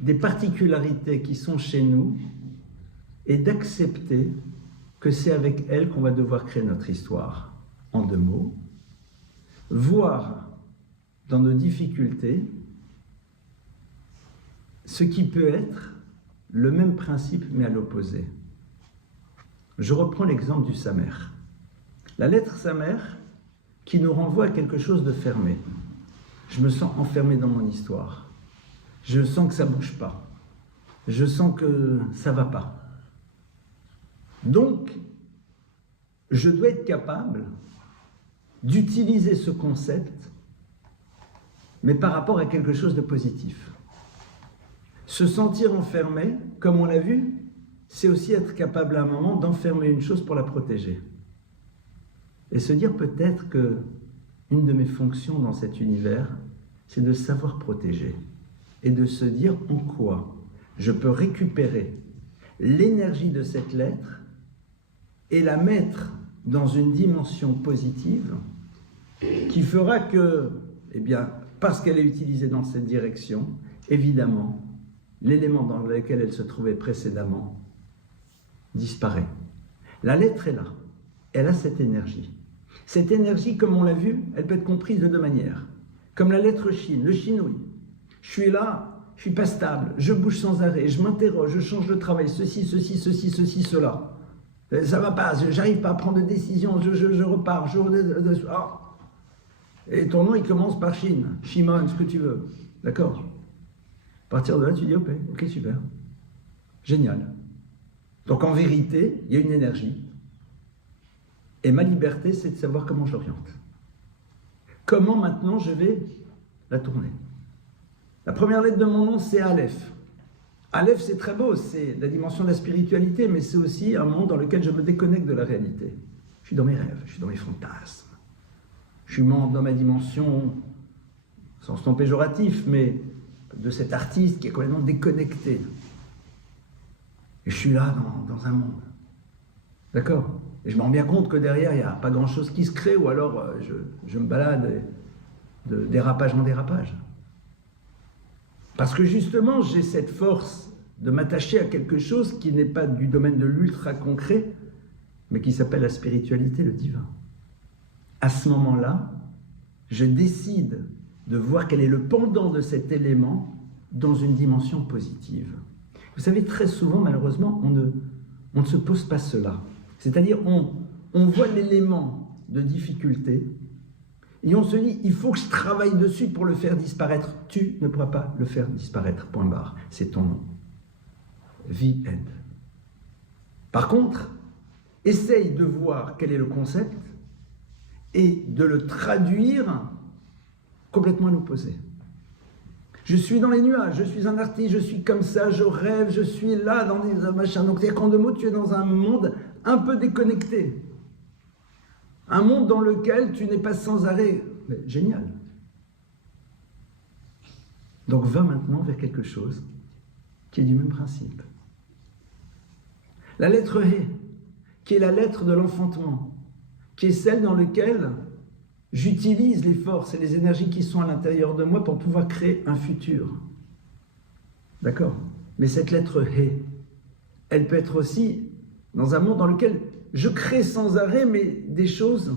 des particularités qui sont chez nous et d'accepter que c'est avec elles qu'on va devoir créer notre histoire. En 2 mots, voir dans nos difficultés ce qui peut être le même principe mais à l'opposé. Je reprends l'exemple du Samer. La lettre Samer qui nous renvoie à quelque chose de fermé. Je me sens enfermé dans mon histoire. Je sens que ça ne bouge pas. Je sens que ça ne va pas. Donc, je dois être capable d'utiliser ce concept, mais par rapport à quelque chose de positif. Se sentir enfermé, comme on l'a vu, c'est aussi être capable à un moment d'enfermer une chose pour la protéger. Et se dire peut-être que une de mes fonctions dans cet univers, c'est de savoir protéger et de se dire en quoi je peux récupérer l'énergie de cette lettre et la mettre dans une dimension positive qui fera que, eh bien, parce qu'elle est utilisée dans cette direction, évidemment, l'élément dans lequel elle se trouvait précédemment disparaît. La lettre est là, elle a cette énergie. Cette énergie, comme on l'a vu, elle peut être comprise de 2 manières. Comme la lettre Shin, le chinois. Je suis là, je suis pas stable, je bouge sans arrêt, je m'interroge, je change de travail, ceci, cela. Ça va pas, j'arrive pas à prendre de décision, je repars, Et ton nom, il commence par Shin, Shimon, ce que tu veux. D'accord? À partir de là, tu dis, ok, super. Génial. Donc en vérité, il y a une énergie. Et ma liberté, c'est de savoir comment je l'oriente. Comment maintenant je vais la tourner. La première lettre de mon nom, c'est Aleph. Aleph, c'est très beau, c'est la dimension de la spiritualité, mais c'est aussi un monde dans lequel je me déconnecte de la réalité. Je suis dans mes rêves, je suis dans mes fantasmes. Je suis dans ma dimension, sans ton péjoratif, mais de cet artiste qui est complètement déconnecté. Et je suis là dans un monde. D'accord? Et je me rends bien compte que derrière, il n'y a pas grand-chose qui se crée, ou alors je me balade de dérapage en dérapage. Parce que justement, j'ai cette force de m'attacher à quelque chose qui n'est pas du domaine de l'ultra-concret, mais qui s'appelle la spiritualité, le divin. À ce moment-là, je décide de voir quel est le pendant de cet élément dans une dimension positive. Vous savez, très souvent, malheureusement, on ne se pose pas cela. C'est-à-dire, on voit l'élément de difficulté, Et on se dit, il faut que je travaille dessus pour le faire disparaître. Tu ne pourras pas le faire disparaître, point barre. C'est ton nom. The end. Par contre, essaye de voir quel est le concept et de le traduire complètement à l'opposé. Je suis dans les nuages, je suis un artiste, je suis comme ça, je rêve, je suis là dans des machins. Donc, c'est-à-dire qu'en deux mots, tu es dans un monde un peu déconnecté. Un monde dans lequel tu n'es pas sans arrêt. Mais génial. Donc, va maintenant vers quelque chose qui est du même principe. La lettre He, qui est la lettre de l'enfantement, qui est celle dans laquelle j'utilise les forces et les énergies qui sont à l'intérieur de moi pour pouvoir créer un futur. D'accord? Mais cette lettre He, elle peut être aussi dans un monde dans lequel je crée sans arrêt, mais des choses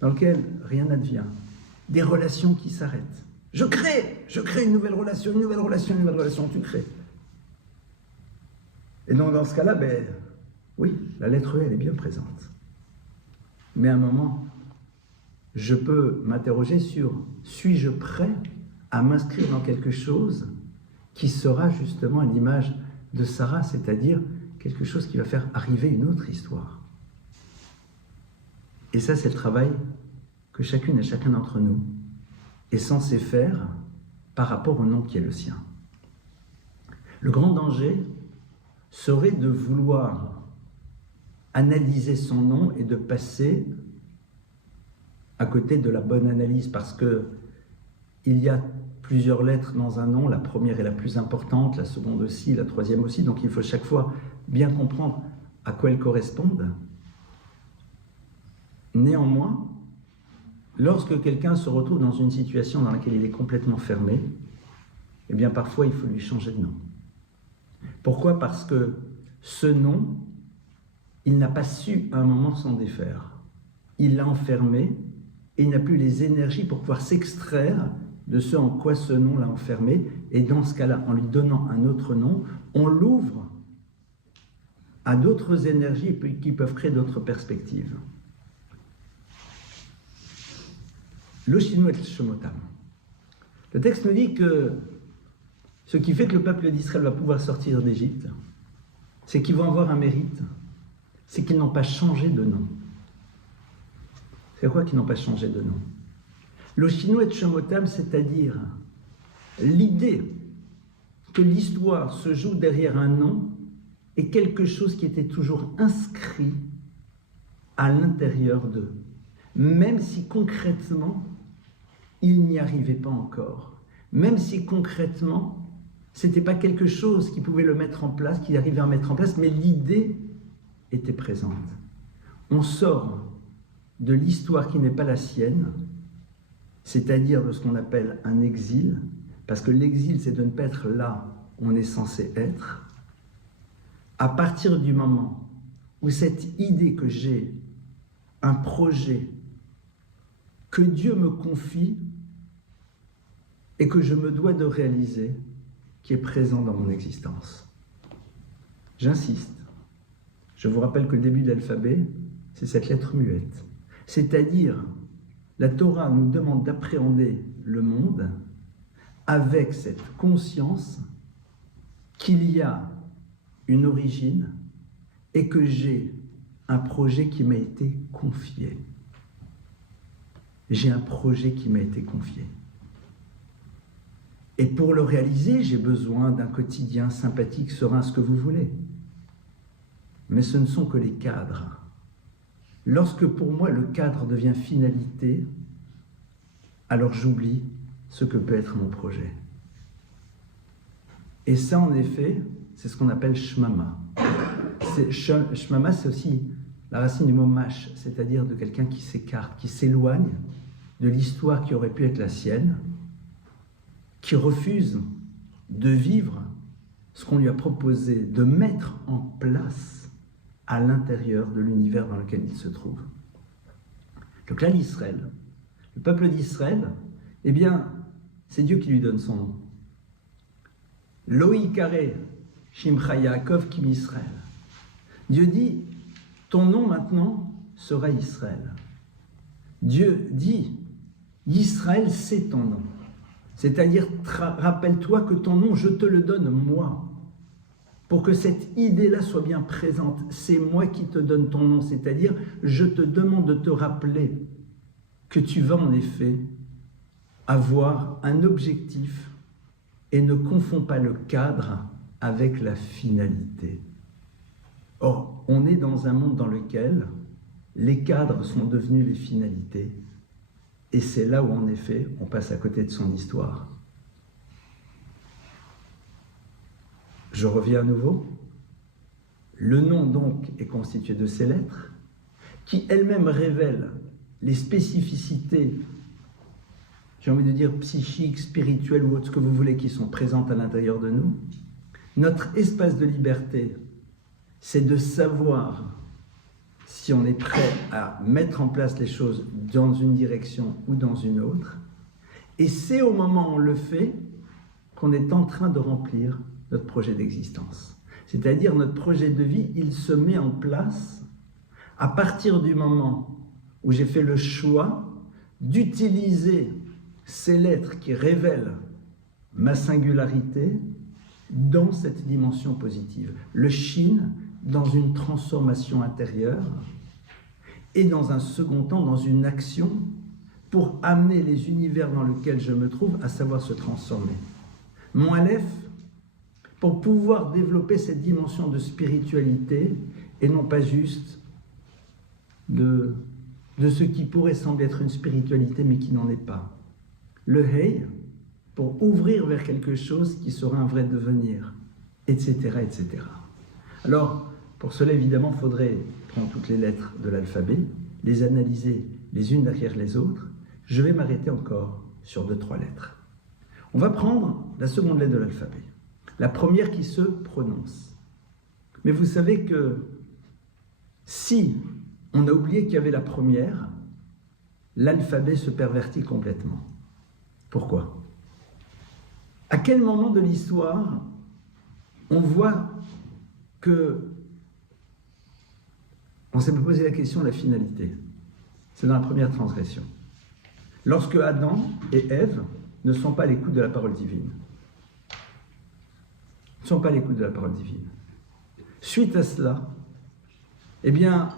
dans lesquelles rien n'advient. Des relations qui s'arrêtent. Je crée une nouvelle relation, tu crées. Et donc dans ce cas-là, oui, la lettre E, elle est bien présente. Mais à un moment, je peux m'interroger sur, suis-je prêt à m'inscrire dans quelque chose qui sera justement à l'image de Sarah, c'est-à-dire quelque chose qui va faire arriver une autre histoire. Et ça, c'est le travail que chacune et chacun d'entre nous est censé faire par rapport au nom qui est le sien. Le grand danger serait de vouloir analyser son nom et de passer à côté de la bonne analyse, parce que il y a plusieurs lettres dans un nom, la première est la plus importante, la seconde aussi, la troisième aussi, donc il faut chaque fois bien comprendre à quoi elles correspondent. Néanmoins, lorsque quelqu'un se retrouve dans une situation dans laquelle il est complètement fermé, eh bien parfois il faut lui changer de nom. Pourquoi? Parce que ce nom, il n'a pas su à un moment s'en défaire. Il l'a enfermé et il n'a plus les énergies pour pouvoir s'extraire de ce en quoi ce nom l'a enfermé. Et dans ce cas-là, en lui donnant un autre nom, on l'ouvre à d'autres énergies qui peuvent créer d'autres perspectives. Le Shinu et Shomotam. Le texte nous dit que ce qui fait que le peuple d'Israël va pouvoir sortir d'Égypte, c'est qu'ils vont avoir un mérite, c'est qu'ils n'ont pas changé de nom. C'est quoi qu'ils n'ont pas changé de nom? Le Shinu et Shomotam, c'est-à-dire l'idée que l'histoire se joue derrière un nom est quelque chose qui était toujours inscrit à l'intérieur d'eux, même si concrètement, ils n'y arrivaient pas encore. Même si concrètement, ce n'était pas quelque chose qui pouvait le mettre en place, qu'il arrivait à mettre en place, mais l'idée était présente. On sort de l'histoire qui n'est pas la sienne, c'est-à-dire de ce qu'on appelle un exil, parce que l'exil, c'est de ne pas être là où on est censé être. À partir du moment où cette idée que j'ai un projet que Dieu me confie et que je me dois de réaliser, qui est présent dans mon existence. J'insiste. Je vous rappelle que le début de l'alphabet, c'est cette lettre muette. C'est-à-dire, la Torah nous demande d'appréhender le monde avec cette conscience qu'il y a une origine et que j'ai un projet qui m'a été confié. J'ai un projet qui m'a été confié. Et pour le réaliser, j'ai besoin d'un quotidien sympathique, serein, ce que vous voulez. Mais ce ne sont que les cadres. Lorsque pour moi le cadre devient finalité, alors j'oublie ce que peut être mon projet. Et ça, en effet, c'est ce qu'on appelle shmama. Shmama, c'est aussi la racine du mot mash, c'est-à-dire de quelqu'un qui s'écarte, qui s'éloigne de l'histoire qui aurait pu être la sienne, qui refuse de vivre ce qu'on lui a proposé, de mettre en place à l'intérieur de l'univers dans lequel il se trouve. Donc là, l'Israël, le peuple d'Israël, eh bien, c'est Dieu qui lui donne son nom. Loïkare Shimcha Yaakov Kim Israël. Dieu dit, ton nom maintenant sera Israël. Dieu dit, Israël, c'est ton nom. C'est-à-dire, rappelle-toi que ton nom, je te le donne moi. Pour que cette idée-là soit bien présente, c'est moi qui te donne ton nom. C'est-à-dire, je te demande de te rappeler que tu vas en effet avoir un objectif et ne confonds pas le cadre avec la finalité. Or, on est dans un monde dans lequel les cadres sont devenus les finalités. Et c'est là où, en effet, on passe à côté de son histoire. Je reviens à nouveau. Le nom, donc, est constitué de ces lettres, qui elles-mêmes révèlent les spécificités, j'ai envie de dire psychiques, spirituelles ou autres, ce que vous voulez, qui sont présentes à l'intérieur de nous. Notre espace de liberté, c'est de savoir si on est prêt à mettre en place les choses dans une direction ou dans une autre. Et c'est au moment où on le fait qu'on est en train de remplir notre projet d'existence. C'est-à-dire notre projet de vie, il se met en place à partir du moment où j'ai fait le choix d'utiliser ces lettres qui révèlent ma singularité dans cette dimension positive. Le Shin dans une transformation intérieure et dans un second temps dans une action pour amener les univers dans lesquels je me trouve à savoir se transformer. Mon Aleph, pour pouvoir développer cette dimension de spiritualité et non pas juste de ce qui pourrait sembler être une spiritualité mais qui n'en est pas. Le Hey, pour ouvrir vers quelque chose qui sera un vrai devenir, etc., etc. Alors, pour cela, évidemment, il faudrait prendre toutes les lettres de l'alphabet, les analyser les unes derrière les autres. Je vais m'arrêter encore sur 2-3 lettres. On va prendre la seconde lettre de l'alphabet, la première qui se prononce. Mais vous savez que si on a oublié qu'il y avait la première, l'alphabet se pervertit complètement. Pourquoi? À quel moment de l'histoire on voit que on s'est posé la question de la finalité? C'est dans la première transgression. Lorsque Adam et Ève ne sont pas à l'écoute de la parole divine. Ne sont pas à l'écoute de la parole divine. Suite à cela, eh bien,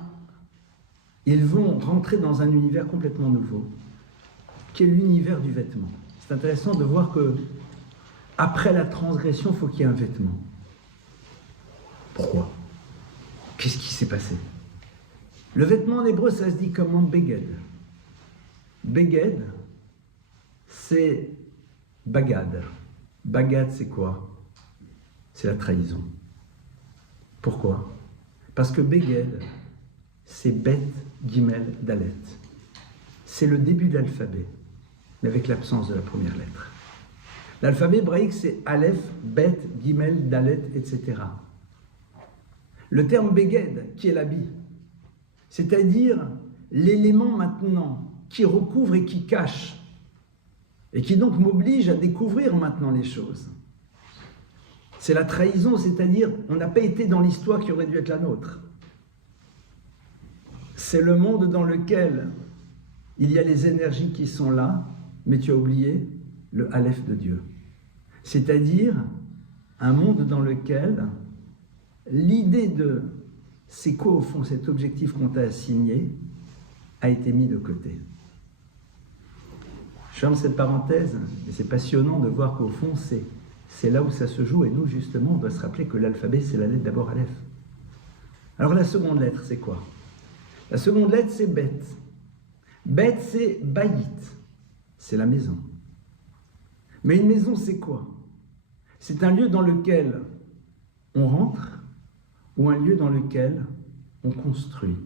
ils vont rentrer dans un univers complètement nouveau, qui est l'univers du vêtement. C'est intéressant de voir que après la transgression, il faut qu'il y ait un vêtement. Pourquoi? Qu'est-ce qui s'est passé? Le vêtement en hébreu, ça se dit comment? Beged. Beged, c'est bagad. Bagad, c'est quoi? C'est la trahison. Pourquoi? Parce que Beged, c'est Bet, Gimel, Dalet. C'est le début de l'alphabet, mais avec l'absence de la première lettre. L'alphabet hébraïque, c'est Aleph, Bet, Gimel, Dalet, etc. Le terme Beged, qui est l'habit, c'est-à-dire l'élément maintenant qui recouvre et qui cache, et qui donc m'oblige à découvrir maintenant les choses. C'est la trahison, c'est-à-dire on n'a pas été dans l'histoire qui aurait dû être la nôtre. C'est le monde dans lequel il y a les énergies qui sont là, mais tu as oublié le Aleph de Dieu. C'est-à-dire un monde dans lequel l'idée de c'est quoi au fond cet objectif qu'on t'a assigné a été mis de côté. Je ferme cette parenthèse, et c'est passionnant de voir qu'au fond c'est là où ça se joue, et nous justement on doit se rappeler que l'alphabet c'est la lettre d'abord Aleph. Alors la seconde lettre c'est quoi? La seconde lettre c'est Bet. Bet c'est Bayit, c'est la maison. Mais une maison c'est quoi? C'est un lieu dans lequel on rentre ou un lieu dans lequel on construit.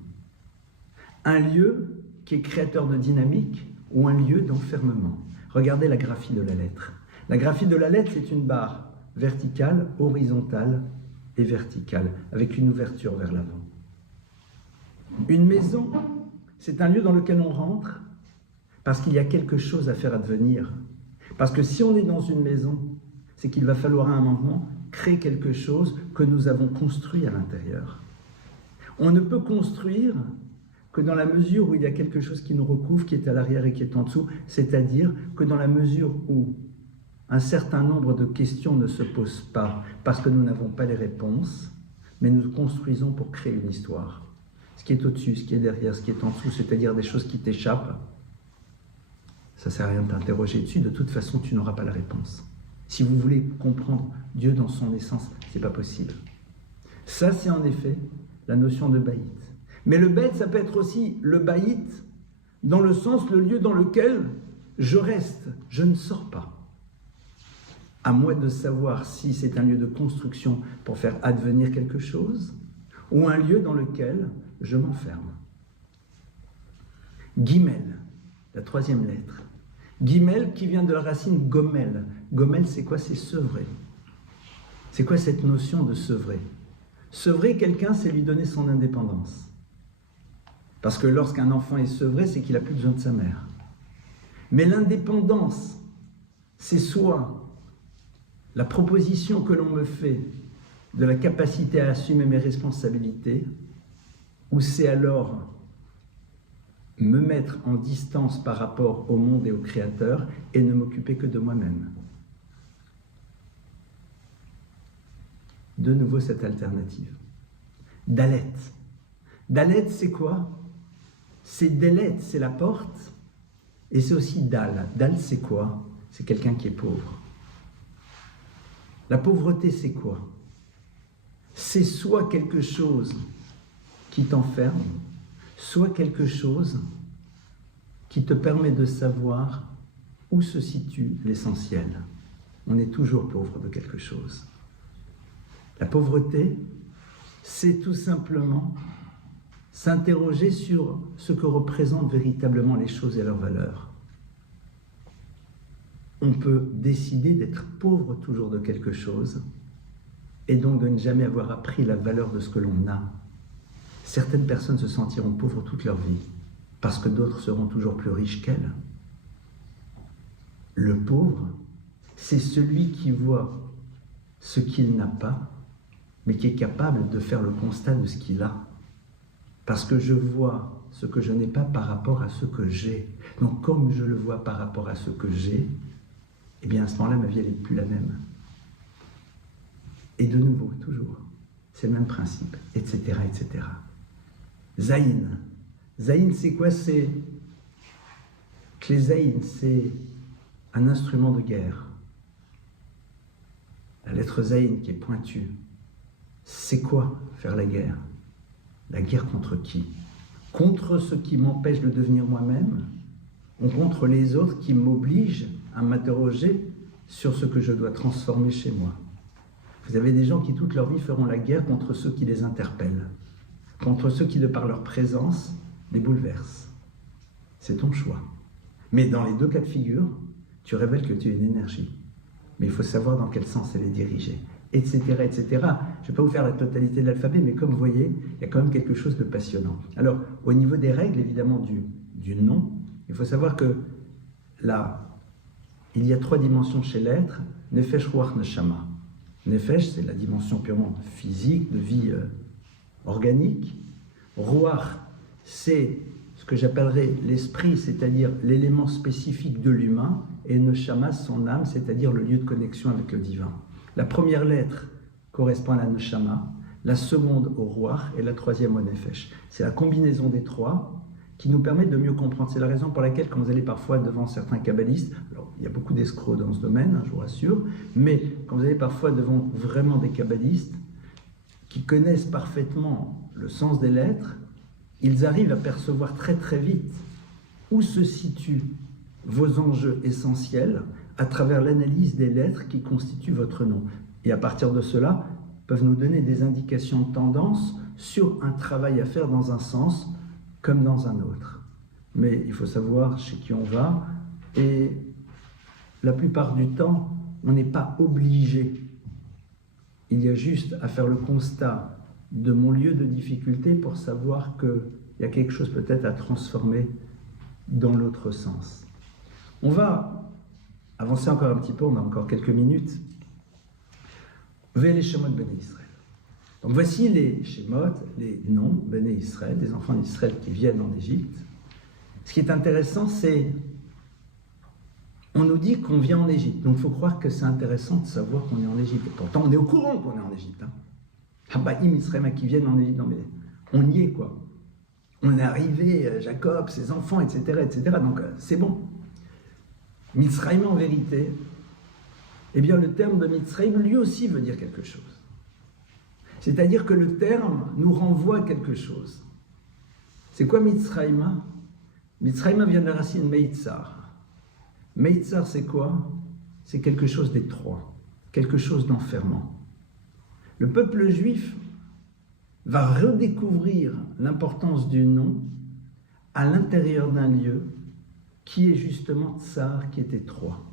Un lieu qui est créateur de dynamique ou un lieu d'enfermement. Regardez la graphie de la lettre. La graphie de la lettre, c'est une barre verticale, horizontale et verticale, avec une ouverture vers l'avant. Une maison, c'est un lieu dans lequel on rentre parce qu'il y a quelque chose à faire advenir. Parce que si on est dans une maison, c'est qu'il va falloir à un moment créer quelque chose que nous avons construit à l'intérieur. On ne peut construire que dans la mesure où il y a quelque chose qui nous recouvre, qui est à l'arrière et qui est en dessous, c'est-à-dire que dans la mesure où un certain nombre de questions ne se posent pas parce que nous n'avons pas les réponses, mais nous construisons pour créer une histoire. Ce qui est au-dessus, ce qui est derrière, ce qui est en dessous, c'est-à-dire des choses qui t'échappent, ça ne sert à rien de t'interroger dessus, de toute façon tu n'auras pas la réponse. Si vous voulez comprendre Dieu dans son essence, ce n'est pas possible. Ça, c'est en effet la notion de baït. Mais le bête, ça peut être aussi le baït, dans le sens, le lieu dans lequel je reste, je ne sors pas. À moi de savoir si c'est un lieu de construction pour faire advenir quelque chose, ou un lieu dans lequel je m'enferme. Guimel, la troisième lettre. Guimel qui vient de la racine gomel. Gomel, c'est quoi? C'est sevrer. C'est quoi cette notion de sevrer? Sevrer quelqu'un, c'est lui donner son indépendance. Parce que lorsqu'un enfant est sevré, c'est qu'il n'a plus besoin de sa mère. Mais l'indépendance, c'est soit la proposition que l'on me fait de la capacité à assumer mes responsabilités, ou c'est alors me mettre en distance par rapport au monde et au Créateur et ne m'occuper que de moi-même. De nouveau cette alternative. Dalet. Dalet, c'est quoi? C'est Delet, c'est la porte, et c'est aussi Dal. Dal, c'est quoi? C'est quelqu'un qui est pauvre. La pauvreté, c'est quoi? C'est soit quelque chose qui t'enferme, soit quelque chose qui te permet de savoir où se situe l'essentiel. On est toujours pauvre de quelque chose. La pauvreté, c'est tout simplement s'interroger sur ce que représentent véritablement les choses et leurs valeurs. On peut décider d'être pauvre toujours de quelque chose et donc de ne jamais avoir appris la valeur de ce que l'on a. Certaines personnes se sentiront pauvres toute leur vie parce que d'autres seront toujours plus riches qu'elles. Le pauvre, c'est celui qui voit ce qu'il n'a pas, mais qui est capable de faire le constat de ce qu'il a. Parce que je vois ce que je n'ai pas par rapport à ce que j'ai. Donc comme je le vois par rapport à ce que j'ai, eh bien à ce moment-là, ma vie, elle n'est plus la même. Et de nouveau, toujours, c'est le même principe, etc., etc. Zaïn. Zaïn, c'est quoi? C'est que les Zaïn, c'est un instrument de guerre. La lettre Zaïn qui est pointue, c'est quoi faire la guerre? La guerre contre qui? Contre ce qui m'empêche de devenir moi-même, ou contre les autres qui m'obligent à m'interroger sur ce que je dois transformer chez moi. Vous avez des gens qui toute leur vie feront la guerre contre ceux qui les interpellent, contre ceux qui, de par leur présence, les bouleversent. C'est ton choix. Mais dans les deux cas de figure, tu révèles que tu es une énergie. Mais il faut savoir dans quel sens elle est dirigée, etc., etc. Je ne vais pas vous faire la totalité de l'alphabet, mais comme vous voyez, il y a quand même quelque chose de passionnant. Alors, au niveau des règles, évidemment, du nom, il faut savoir que là, il y a 3 dimensions chez l'être, Nefesh, Ruach, Neshama. Nefesh, c'est la dimension purement physique, de vie organique. Ruach, c'est ce que j'appellerais l'esprit, c'est-à-dire l'élément spécifique de l'humain, et Neshama, son âme, c'est-à-dire le lieu de connexion avec le divin. La première lettre correspond à la Neshama, la seconde au Ruach et la troisième au Nefesh. C'est la combinaison des 3 qui nous permet de mieux comprendre. C'est la raison pour laquelle, quand vous allez parfois devant certains kabbalistes, alors il y a beaucoup d'escrocs dans ce domaine, hein, je vous rassure, mais quand vous allez parfois devant vraiment des kabbalistes qui connaissent parfaitement le sens des lettres, ils arrivent à percevoir très très vite où se situent vos enjeux essentiels à travers l'analyse des lettres qui constituent votre nom. Et à partir de cela, peuvent nous donner des indications de tendance sur un travail à faire dans un sens comme dans un autre. Mais il faut savoir chez qui on va, et la plupart du temps, on n'est pas obligé. Il y a juste à faire le constat de mon lieu de difficulté pour savoir qu'il y a quelque chose peut-être à transformer dans l'autre sens. On va avancer encore un petit peu, on a encore quelques minutes. Ve'ele Shemot Bnei Israël. Donc voici les Shemot, les noms, Béné Israël, des enfants d'Israël qui viennent en Égypte. Ce qui est intéressant, c'est, on nous dit qu'on vient en Égypte. Donc il faut croire que c'est intéressant de savoir qu'on est en Égypte. Et pourtant, on est au courant qu'on est en Égypte. Habaïm Israël qui viennent en Égypte, non mais on y est quoi. On est arrivé, Jacob, ses enfants, etc., etc. Donc c'est bon. Mitzrayim en vérité, eh bien le terme de Mitzrayim lui aussi veut dire quelque chose. C'est-à-dire que le terme nous renvoie à quelque chose. C'est quoi Mitzrayim? Mitzrayim vient de la racine Meitzar. Meitzar c'est quoi? C'est quelque chose d'étroit, quelque chose d'enfermant. Le peuple juif va redécouvrir l'importance du nom à l'intérieur d'un lieu qui est justement Tsar, qui est étroit.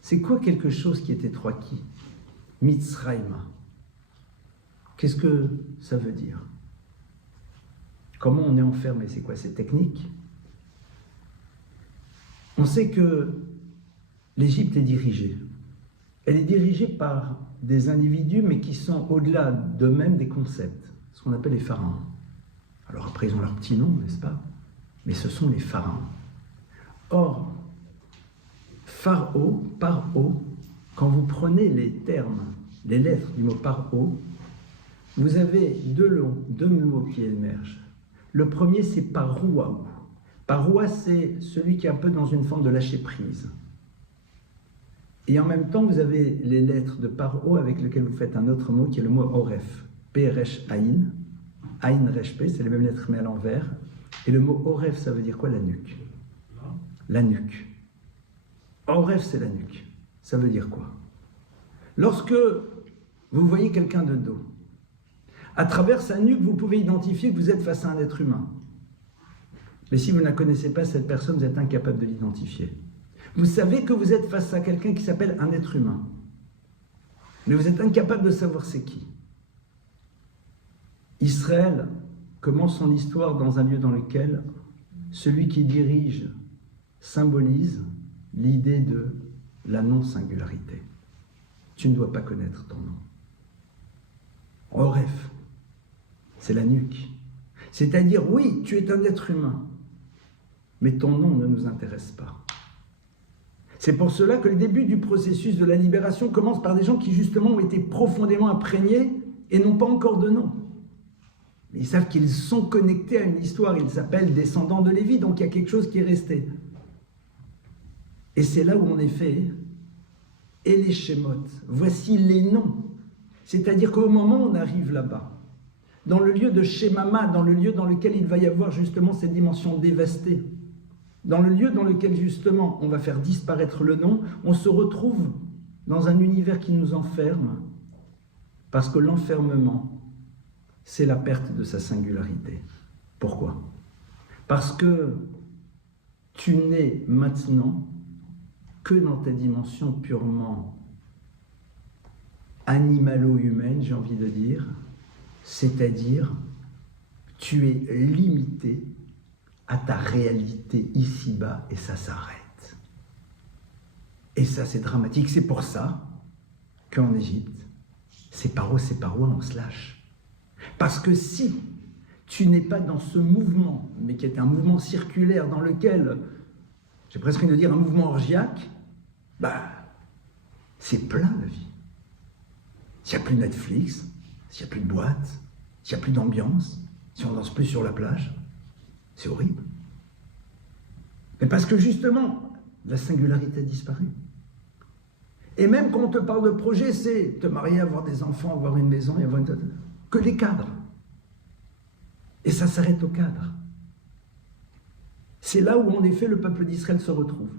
C'est quoi quelque chose qui est étroit qui? Mitzrayim. Qu'est-ce que ça veut dire? Comment on est enfermé? C'est quoi? C'est technique? On sait que l'Égypte est dirigée. Elle est dirigée par des individus, mais qui sont au-delà d'eux-mêmes des concepts, ce qu'on appelle les pharaons. Alors après, ils ont leur petit nom, n'est-ce pas? Mais ce sont les pharaons. Or, pharaon, paro, quand vous prenez les termes, les lettres du mot paro, vous avez deux mots qui émergent. Le premier, c'est parouaou. Paroua, c'est celui qui est un peu dans une forme de lâcher-prise. Et en même temps, vous avez les lettres de paro avec lesquelles vous faites un autre mot qui est le mot oref. P-resh aïn. Aïn resh p, c'est les mêmes lettres mais à l'envers. Et le mot oref, ça veut dire quoi? La nuque. La nuque. Oref, c'est la nuque. Ça veut dire quoi? Lorsque vous voyez quelqu'un de dos, à travers sa nuque, vous pouvez identifier que vous êtes face à un être humain. Mais si vous ne la connaissez pas, cette personne, vous êtes incapable de l'identifier. Vous savez que vous êtes face à quelqu'un qui s'appelle un être humain. Mais vous êtes incapable de savoir c'est qui. Israël commence son histoire dans un lieu dans lequel celui qui dirige symbolise l'idée de la non-singularité. Tu ne dois pas connaître ton nom. Oref, c'est la nuque. C'est-à-dire, oui, tu es un être humain, mais ton nom ne nous intéresse pas. C'est pour cela que le début du processus de la libération commence par des gens qui justement ont été profondément imprégnés et n'ont pas encore de nom. Mais ils savent qu'ils sont connectés à une histoire, ils s'appellent descendants de Lévi, donc il y a quelque chose qui est resté. Et c'est là où en effet, et les Shemot, voici les noms. C'est-à-dire qu'au moment où on arrive là-bas, dans le lieu de Shemama, dans le lieu dans lequel il va y avoir justement cette dimension dévastée, dans le lieu dans lequel justement on va faire disparaître le nom, on se retrouve dans un univers qui nous enferme, parce que l'enfermement, c'est la perte de sa singularité. Pourquoi? Parce que tu n'es maintenant que dans ta dimension purement animalo-humaine, j'ai envie de dire, c'est-à-dire tu es limité à ta réalité ici-bas et ça s'arrête. Et ça c'est dramatique, c'est pour ça qu'en Égypte, c'est parois, on se lâche. Parce que si tu n'es pas dans ce mouvement, mais qui est un mouvement circulaire dans lequel, j'ai presque envie de dire un mouvement orgiaque, c'est plein la vie. S'il n'y a plus de Netflix, s'il n'y a plus de boîte, s'il n'y a plus d'ambiance, si on ne danse plus sur la plage, c'est horrible. Mais parce que justement, la singularité a disparu. Et même quand on te parle de projet, c'est te marier, avoir des enfants, avoir une maison, et avoir que les cadres. Et ça s'arrête au cadre. C'est là où en effet le peuple d'Israël se retrouve.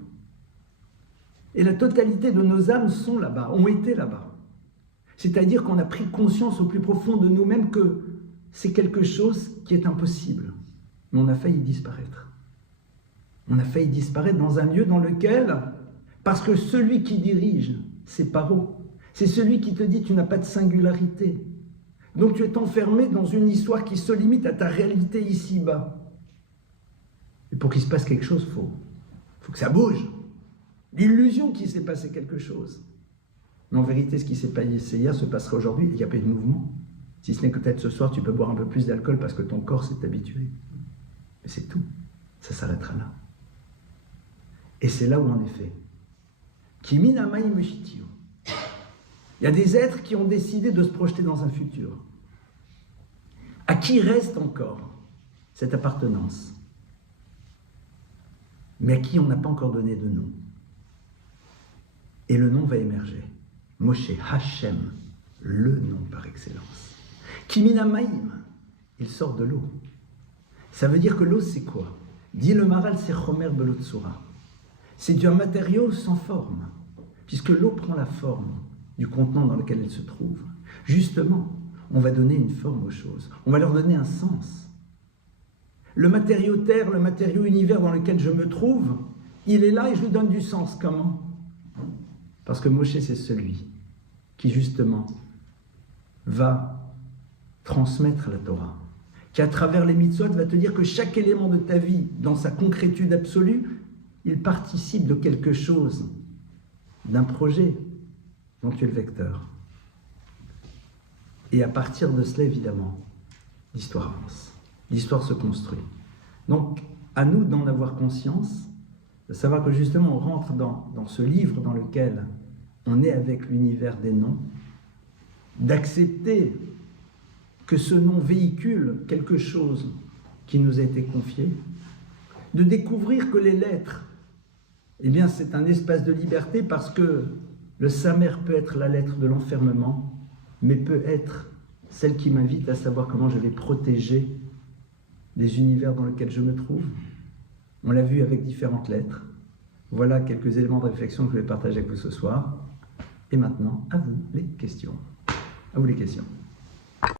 Et la totalité de nos âmes sont là-bas, ont été là-bas. C'est-à-dire qu'on a pris conscience au plus profond de nous-mêmes que c'est quelque chose qui est impossible. Mais on a failli disparaître. On a failli disparaître dans un lieu dans lequel, parce que celui qui dirige, c'est Paro. C'est celui qui te dit tu n'as pas de singularité. Donc tu es enfermé dans une histoire qui se limite à ta réalité ici-bas. Et pour qu'il se passe quelque chose, faut que ça bouge. L'illusion qu'il s'est passé quelque chose. Mais en vérité, ce qui s'est passé hier se passera aujourd'hui, il n'y a pas eu de mouvement. Si ce n'est que peut-être ce soir, tu peux boire un peu plus d'alcool parce que ton corps s'est habitué. Mais c'est tout. Ça s'arrêtera là. Et c'est là où, en effet, il y a des êtres qui ont décidé de se projeter dans un futur, à qui reste encore cette appartenance, mais à qui on n'a pas encore donné de nom. Et le nom va émerger. Moshe, Hachem, le nom par excellence. Kiminamaim, il sort de l'eau. Ça veut dire que l'eau, c'est quoi? Dit le Maral, c'est Chomer Belotsura. C'est un matériau sans forme, puisque l'eau prend la forme du contenant dans lequel elle se trouve. Justement, on va donner une forme aux choses, on va leur donner un sens. Le matériau terre, le matériau univers dans lequel je me trouve, il est là et je lui donne du sens. Comment? Parce que Moshe, c'est celui qui, justement, va transmettre la Torah, qui, à travers les mitzvot, va te dire que chaque élément de ta vie, dans sa concrétude absolue, il participe de quelque chose, d'un projet dont tu es le vecteur. Et à partir de cela, évidemment, l'histoire avance, l'histoire se construit. Donc, à nous d'en avoir conscience, de savoir que justement on rentre dans ce livre dans lequel on est avec l'univers des noms, d'accepter que ce nom véhicule quelque chose qui nous a été confié, de découvrir que les lettres, eh bien c'est un espace de liberté parce que le Samer peut être la lettre de l'enfermement, mais peut être celle qui m'invite à savoir comment je vais protéger les univers dans lesquels je me trouve. On l'a vu avec différentes lettres. Voilà quelques éléments de réflexion que je vais partager avec vous ce soir. Et maintenant, à vous les questions. À vous les questions.